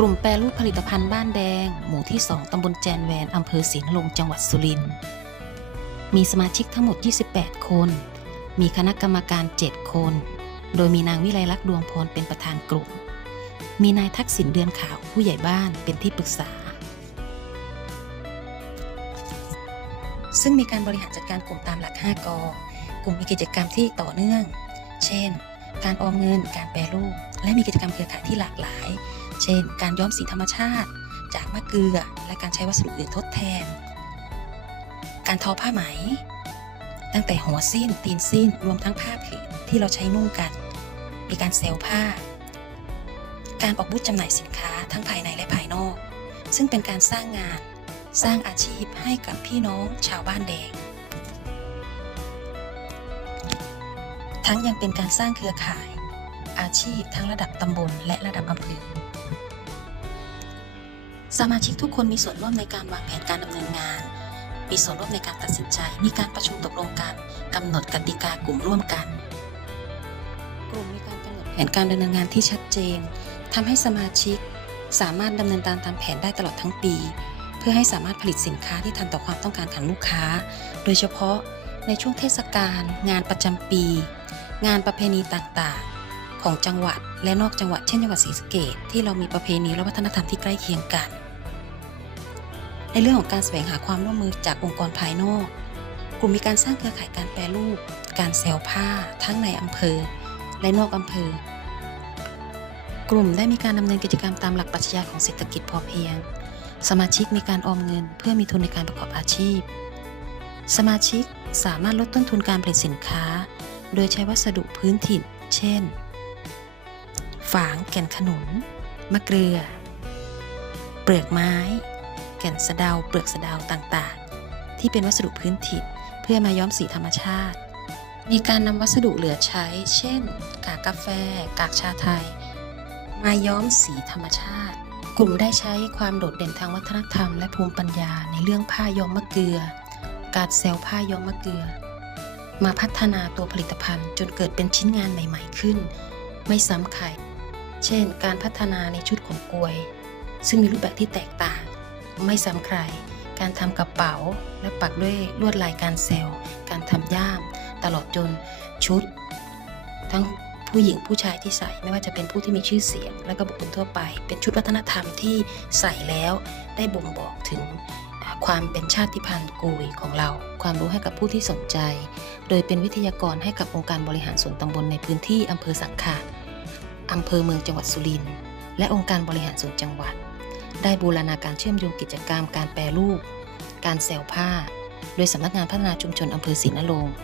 กลุ่มแปรรูปผลิตภัณฑ์บ้านแดง หมู่ที่ 2 ตำบลแจนแวนอำเภอศรีนรงจังหวัดสุรินทร์ มีสมาชิกทั้งหมด 28 คน มีคณะกรรมการ 7 คน โดยมีนางวิไลลักษณ์ดวงพรเป็นประธานกลุ่ม มีนายทักษิณเดือนขาวผู้ใหญ่บ้านเป็นที่ปรึกษา ซึ่งมีการบริหารจัดการกลุ่มตามหลัก 5 ก กลุ่มมีกิจกรรมที่ต่อเนื่อง เช่น การออมเงิน การแปรรูป และมีกิจกรรมเครือข่ายที่หลากหลาย เช่น การย้อมสีธรรมชาติ จากมะเกลือ และการใช้วัสดุอื่นทดแทน การทอผ้าไหม ตั้งแต่หัวสิ้น ตีนสิ้น รวมทั้งผ้าผืนที่เราใช้นุ่งกัน มีการเซลล์ผ้า การออกบูธจำหน่ายสินค้าทั้งภายในและภายนอก ซึ่งเป็นการสร้างงาน สร้างอาชีพให้กับพี่น้องชาวบ้านแดง ทั้งยังเป็นการสร้างเครือข่ายอาชีพทั้งระดับตำบลและระดับอำเภอ สมาชิกทุกคนมีส่วนร่วมในการวางแผนการดำเนินงาน มีส่วนร่วมในการตัดสินใจ มีการประชุมตกลงกันกำหนดกติกากลุ่มร่วมกัน กลุ่มมีการกำหนดแผนการดำเนินงานที่ชัดเจนทำให้สมาชิก สามารถดำเนินตามตามแผนได้ตลอดทั้งปี เพื่อให้สามารถผลิตสินค้าที่ทันต่อความต้องการของลูกค้า โดยเฉพาะในช่วงเทศกาลงานประจำปี งานประเพณีต่างๆ ของจังหวัด และนอกจังหวัดเช่นจังหวัดศรีสะเกษที่เรามีประเพณีและวัฒนธรรมที่ใกล้เคียงกัน ในเรื่องของการแสวงหาความร่วมมือจากองค์กรภายนอก กลุ่มมีการสร้างเครือข่ายการแปรรูป การแซลผ้า ทั้งในอำเภอ และนอกอำเภอ กลุ่มได้มีการดำเนินกิจกรรมตามหลักปรัชญาของเศรษฐกิจพอเพียง สมาชิกมีการออมเงิน เพื่อมีทุนในการประกอบอาชีพ สมาชิกสามารถลดต้นทุนการผลิตสินค้า โดยใช้วัสดุพื้นถิ่น เช่น ฝางแก่นขนุน มะเกลือ เปลือกไม้ แก่นสะเดา เปลือกสะเดาต่างๆ ที่เป็นวัสดุพื้นถิ่นเพื่อมาย้อมสีธรรมชาติ มีการนำวัสดุเหลือใช้ เช่น กากกาแฟ กากชาไทย มาย้อมสีธรรมชาติ กลุ่มได้ใช้ความโดดเด่นทางวัฒนธรรม และภูมิปัญญาในเรื่องผ้าย้อมมะเกลือ การเซลล์ผ้าย้อมมะเกลือ มาพัฒนาตัวผลิตภัณฑ์จนเกิดเป็นชิ้นงานใหม่ ๆ ขึ้น ไม่ซ้ำใคร เช่น การพัฒนาในชุดขนกลวย ซึ่งมีรูปแบบที่แตกต่าง ไม่ซ้ำใคร การทำกระเป๋า และปักด้วยลวดลายการเซลล์การทำย่าม ตลอดจนชุด ทั้งผู้หญิงผู้ชายที่ใส่ไม่ว่าจะเป็นผู้ที่มีชื่อเสียง และก็บุคคลทั่วไป เป็นชุดวัฒนธรรมที่ใส่แล้วได้บ่งบอกถึงความเป็นชาติพันธุ์กุยของเรา ความรู้ให้กับผู้ที่สนใจ โดยเป็นวิทยากรให้กับองค์การบริหารส่วนตำบลในพื้นที่อำเภอสังขะ อำเภอเมืองจังหวัดสุรินทร์และองค์การบริหารส่วนจังหวัด ได้บูรณาการเชื่อมโยงกิจกรรมการแปรรูป การแซลผ้า โดยสำนักงานพัฒนาชุมชนอำเภอศรีนรงค์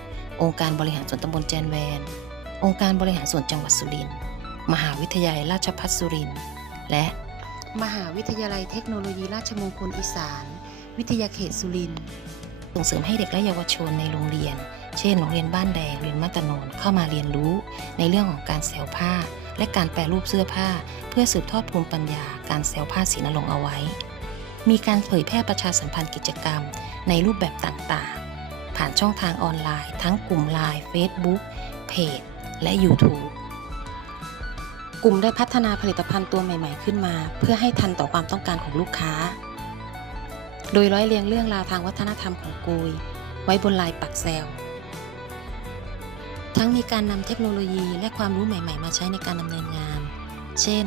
องค์การบริหารส่วนตำบลแจนแวน องค์การบริหารส่วนจังหวัดสุรินทร์มหาวิทยาลัยราชภัฏสุรินทร์และมหาวิทยาลัยเทคโนโลยีราชมงคลอีสาน วิทยาเขตสุรินทร์ส่งเสริมให้เด็กและเยาวชนในโรงเรียน เช่น โรงเรียนบ้านแดงเรียนมัตโนนเข้ามาเรียนรู้ในเรื่องของการแซลผ้า และการแปรรูปเสื้อผ้า เพื่อสืบทอดภูมิปัญญา การแซลผ้าสีนรงเอาไว้ มีการเผยแพร่ประชาสัมพันธ์กิจกรรม ในรูปแบบต่างๆ ผ่านช่องทางออนไลน์ ทั้งกลุ่มไลน์ Facebook เพจ และ YouTube กลุ่มได้พัฒนาผลิตภัณฑ์ตัวใหม่ ๆ ขึ้นมา เพื่อให้ทันต่อความต้องการของลูกค้า โดยร้อยเรียงเรื่องราวทางวัฒนธรรมของกุย ไว้บนลายปักแซล ทั้งมีการนำเทคโนโลยีและความรู้ใหม่ๆ มาใช้ในการดำเนินงาน เช่น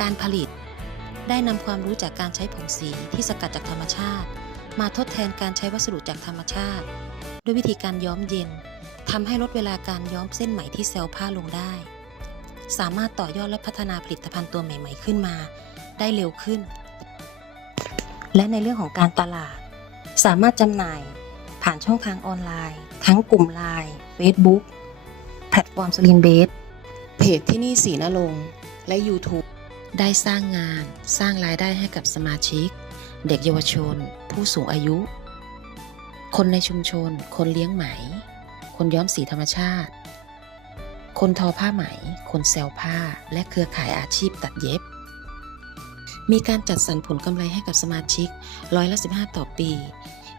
การผลิต ได้นำความรู้จากการใช้ผงสีที่สกัดจากธรรมชาติ มาทดแทนการใช้วัสดุจากธรรมชาติ ด้วยวิธีการย้อมเย็นทำให้ลดเวลาการย้อมเส้นไหมที่เซลล์ผ้าลงได้ สามารถต่อยอดและพัฒนาผลิตภัณฑ์ตัวใหม่ ๆ ขึ้นมา ได้เร็วขึ้น และในเรื่องของการตลาด สามารถจำหน่าย ผ่านช่องทางออนไลน์ ทั้งกลุ่มไลน์ Facebook แพลตฟอร์มสลินเบสเพจที่นี่สีนรงและ YouTube ได้สร้างงานสร้างรายได้ให้กับสมาชิก เด็กเยาวชน ผู้สูงอายุ คนในชุมชน คนเลี้ยงไหม คนย้อมสีธรรมชาติ คนทอผ้าไหม คนแซลผ้าและเครือข่ายอาชีพตัดเย็บ มีการจัดสรรผลกำไรให้กับสมาชิกร้อยละ15 ต่อปี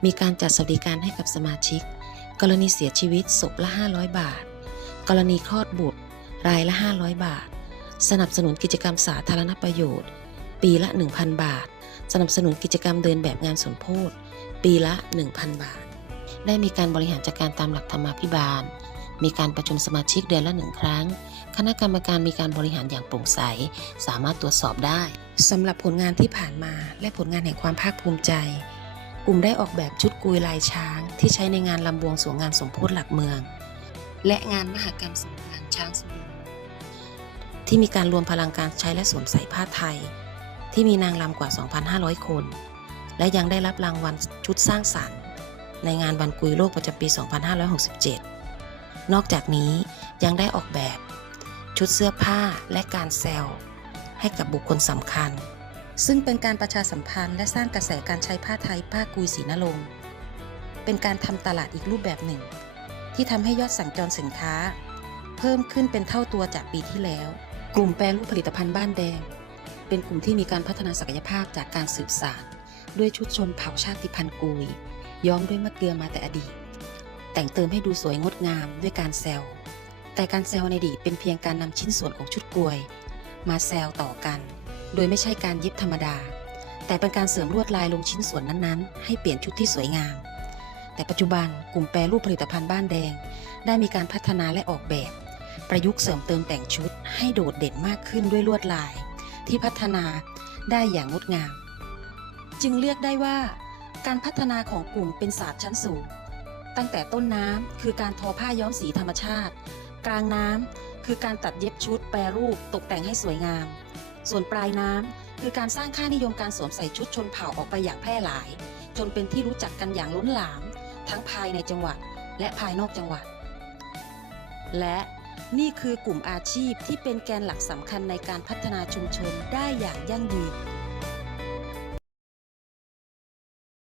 มีการจัดสวัสดิการให้กับสมาชิก กรณีเสียชีวิตศพละ 500 บาท กรณีคลอดบุตร รายละ 500 บาท สนับสนุนกิจกรรมสาธารณประโยชน์ ปีละ 1,000 บาท สนับสนุนกิจกรรมเดินแบบงานสมโพธิปีละ 1,000 บาท ได้มีการบริหารจัดการตามหลักธรรมาภิบาล มีการประชุมสมาชิกเดือนละหนึ่งครั้ง คณะกรรมการมีการบริหารอย่างโปร่งใส สามารถตรวจสอบได้สำหรับผลงานที่ผ่านมาและผลงานแห่งความภาคภูมิใจ กลุ่มได้ออกแบบชุดกุยลายช้างที่ใช้ในงานลำบวงสรวงงานสมโพธิหลักเมือง และงานมหกรรมสงกรานช้างสมุทรที่มีการรวมพลังการใช้และสวมใส่ผ้าไทย ที่มีนางรำกว่า 2,500 คน และยังได้รับรางวัลชุดสร้างสรรค์ ในงานวันกุยโลกประจำปี 2567 นอกจากนี้ยังได้ออกแบบ ชุดเสื้อผ้าและการแซลให้กับบุคคลสำคัญ ซึ่งเป็นการประชาสัมพันธ์และสร้างกระแสการใช้ผ้าไทยผ้ากุยศรีนรงเป็นการทำตลาดอีกรูปแบบหนึ่ง ที่ทำให้ยอดสั่งจรสินค้า เพิ่มขึ้นเป็นเท่าตัวจากปีที่แล้ว กลุ่มแปรรูปผลิตภัณฑ์บ้านแดง เป็นกลุ่มที่มีการพัฒนาศักยภาพจากการสืบสานด้วยชุดชนเผ่าชาติพันธุ์กุย ย้อมด้วยมะเกลือมาแต่อดีต แต่งเติมให้ดูสวยงดงามด้วยการแซลแต่การแซลในอดีตเป็นเพียงการนำชิ้นส่วนของชุดกลวย มาแซลต่อกัน โดยไม่ใช่การเย็บธรรมดา แต่เป็นการเสริมลวดลายลงชิ้นส่วนนั้นๆ ให้เปลี่ยนชุดที่สวยงาม แต่ปัจจุบันกลุ่มแปรรูปผลิตภัณฑ์บ้านแดง ได้มีการพัฒนาและออกแบบ ประยุกต์เสริมเติมแต่งชุด ให้โดดเด่นมากขึ้นด้วยลวดลาย ที่พัฒนาได้อย่างงดงาม จึงเรียกได้ว่าการพัฒนาของกลุ่มเป็นศาสตร์ชั้นสูง ตั้งแต่ต้นน้ำคือการทอผ้าย้อมสีธรรมชาติ กลางน้ำคือการตัดเย็บชุดแปรรูปตกแต่งให้สวยงาม ส่วนปลายน้ำคือการสร้างค่านิยมการสวมใส่ชุดชนเผ่าออกไปอย่างแพร่หลาย จนเป็นที่รู้จักกันอย่างล้นหลาม ทั้งภายในจังหวัดและภายนอกจังหวัด และนี่คือกลุ่มอาชีพที่เป็นแกนหลักสำคัญในการพัฒนาชุมชนได้อย่างยั่งยืน